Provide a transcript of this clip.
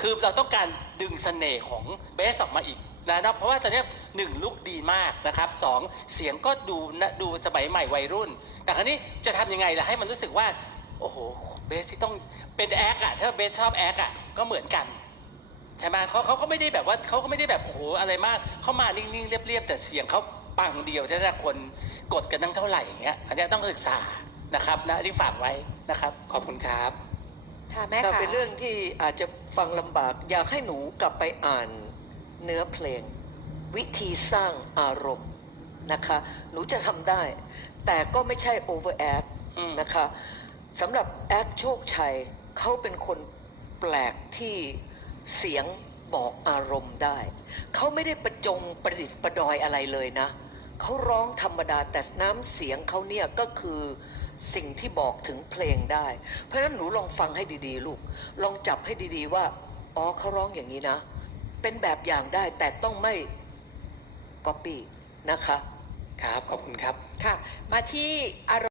คือเราต้องการดึงเสน่ห์ของเบสออกมาอีกนะเพราะว่าตอนนี้หนึ่งลุกดีมากนะครับสองเสียงก็ดูนะดูสมัยใหม่วัยรุ่น แต่คราวนี้จะทำยังไงล่ะให้มันรู้สึกว่า โอ้โหเบสที่ต้องเป็นแอคอะถ้าเบสชอบแอคอะก็เหมือนกันใช่ไหมเขาเขาก็ไม่ได้แบบว่าเขาก็ไม่ได้แบบโอ้โหอะไรมากเขามานิ่งๆเรียบๆแต่เสียงเขาปังเดียวแต่ละคนกดกันตั้งเท่าไหร่อย่างเงี้ยอันนี้ต้องศึกษานะครับนะอันนี้ฝากไว้นะครับ ขอบคุณครับ ค่ะแม่ถ้าค่ะเป็นเรื่องที่อาจจะฟังลำบาก อยากให้หนูกลับไปอ่านเนื้อเพลง วิธีสร้างอารมณ์นะคะ หนูจะทำได้ แต่ก็ไม่ใช่โอเวอร์แอคอืมนะคะสำหรับแอคโชคชัยเขาเป็นคนแปลกที่เสียงบอกอารมณ์ได้ เขาไม่ได้ประจงประดิษฐ์ประดอยอะไรเลยนะ เขาร้องธรรมดาแต่น้ำเสียงเขาเนี่ยก็คือ สิ่งที่บอกถึงเพลงได้ เพราะฉะนั้นหนูลองฟังให้ดีๆ ลูก ลองจับให้ดีๆว่า อ๋อเขาร้องอย่างนี้นะ เป็นแบบอย่างได้แต่ต้องไม่ก๊อปปี้นะคะ ครับ ขอบคุณครับ ค่ะ มาที่อาร